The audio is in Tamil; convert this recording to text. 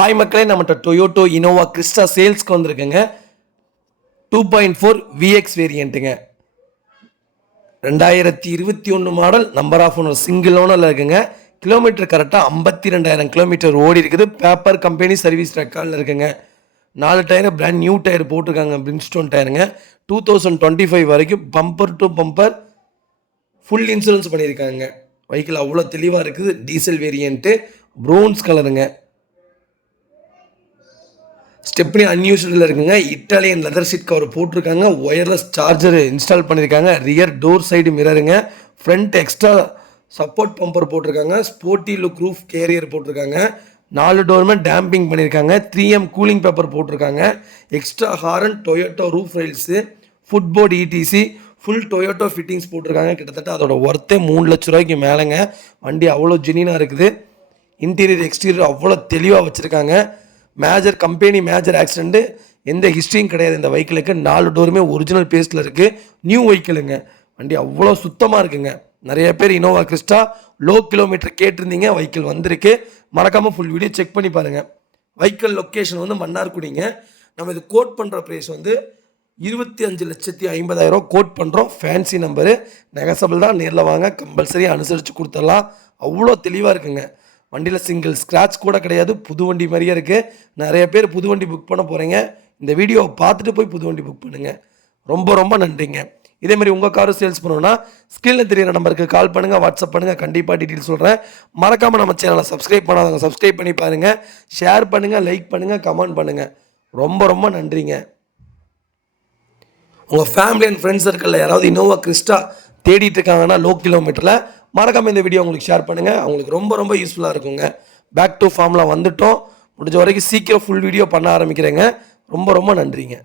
ஹாய் மக்களே, நம்மகிட்ட டொயோட்டோ இனோவா கிறிஸ்டா சேல்ஸ்க்கு வந்திருக்குங்க. 2.4 விஎக்ஸ் வேரியண்ட்டுங்க. 2021 model, number of owner single ஓனரில் இருக்குங்க. கிலோமீட்டர் கரெக்டாக 52,000 கிலோமீட்டர் ஓடி இருக்குது. பேப்பர் கம்பெனி சர்வீஸ் ரெக்கார்டில் இருக்குங்க. 4 டயர் பிராண்ட் நியூ டயர் போட்டிருக்காங்க, பிரின்ஸ்டோன் டயருங்க. 2025 வரைக்கும் bumper to bumper full insurance பண்ணியிருக்காங்க. வெஹிக்கிள் அவ்வளோ தெளிவாக இருக்குது. டீசல் வேரியண்ட்டு, ப்ரௌன்ஸ் கலருங்க. ஸ்டெப்னி அன்யூஸ்வலில் இருக்குங்க. இட்டாலியன் லெதர் சீட் கவர் போட்டிருக்காங்க. ஒயர்லெஸ் சார்ஜர் இன்ஸ்டால் பண்ணியிருக்காங்க. ரியர் டோர் சைடு மிரருங்க. ஃப்ரண்ட் எக்ஸ்ட்ரா சப்போர்ட் பம்பர் போட்டிருக்காங்க. ஸ்போர்ட்டி லுக் ரூஃப் கேரியர் போட்டிருக்காங்க. 4 டோருமே டேம்பிங் பண்ணியிருக்காங்க. 3M கூலிங் பேப்பர் போட்டிருக்காங்க. Extra horn, Toyota roof rails, footboard etc, full Toyota fittings போட்டிருக்காங்க. கிட்டத்தட்ட அதோட ஒர்த்தே 3 லட்ச ரூபாய்க்கு மேலேங்க. வண்டி அவ்வளோ ஜெனினாக இருக்குது. இன்டீரியர் எக்ஸ்டீரியர் அவ்வளோ தெளிவாக வச்சுருக்காங்க. மேஜர் கம்பெனி மேஜர் ஆக்சிடென்ட்டு எந்த ஹிஸ்ட்ரியும் கிடையாது இந்த வெஹிக்கிளுக்கு. 4 டோருமே ஒரிஜினல் பேஸ்டில் இருக்குது. நியூ வெஹிக்கிளுங்க. வண்டி அவ்வளோ சுத்தமாக இருக்குங்க. நிறைய பேர் இனோவா கிறிஸ்டா லோ கிலோமீட்டர் கேட்டிருந்தீங்க. வெஹிக்கிள் வந்திருக்கு. மறக்காமல் ஃபுல் வீடியோ செக் பண்ணி பாருங்கள். வெஹிக்கிள் லொக்கேஷன் மன்னார்குடிங்க. நம்ம இது கோட் பண்ணுற ப்ரைஸ் 25,50,000 கோட் பண்ணுறோம். ஃபேன்சி நம்பரு, நெகசபிள் தான். நேரில் வாங்க, கம்பல்சரி அனுசரித்து கொடுத்துடலாம். அவ்வளோ தெளிவாக இருக்குங்க. வண்டியில் சிங்கிள் ஸ்க்ராட்ச் கூட கிடையாது. புது வண்டி மாதிரியே இருக்குது. நிறைய பேர் புது வண்டி புக் பண்ண போகிறீங்க. இந்த வீடியோவை பார்த்துட்டு போய் புது வண்டி புக் பண்ணுங்கள். ரொம்ப ரொம்ப நன்றிங்க. இதேமாதிரி உங்கள் காரும் சேல்ஸ் பண்ணணுன்னா ஸ்க்ரீனில் தெரியிற நம்பருக்கு கால் பண்ணுங்கள், வாட்ஸ்அப் பண்ணுங்கள். கண்டிப்பாக டீட்டெயில் சொல்கிறேன். மறக்காமல் நம்ம சேனலை சப்ஸ்கிரைப் பண்ணாதவங்க சப்ஸ்கிரைப் பண்ணி பாருங்கள். ஷேர் பண்ணுங்கள், லைக் பண்ணுங்கள், கமெண்ட் பண்ணுங்கள். ரொம்ப ரொம்ப நன்றிங்க. உங்கள் ஃபேமிலி அண்ட் ஃப்ரெண்ட்ஸ் சர்க்கிளில் யாராவது இனோவா கிறிஸ்டா தேடிட்டு இருக்காங்கன்னா லோ கிலோமீட்டரில், மறக்காமல் இந்த வீடியோ உங்களுக்கு ஷேர் பண்ணுங்கள். அவங்களுக்கு ரொம்ப ரொம்ப யூஸ்ஃபுல்லாக இருக்குங்க. பேக் டு ஃபார்மில் வந்துட்டோம். முடிஞ்ச வரைக்கும் சீக்கிரம் ஃபுல் வீடியோ பண்ண ஆரம்பிக்கிறேங்க. ரொம்ப ரொம்ப நன்றிங்க.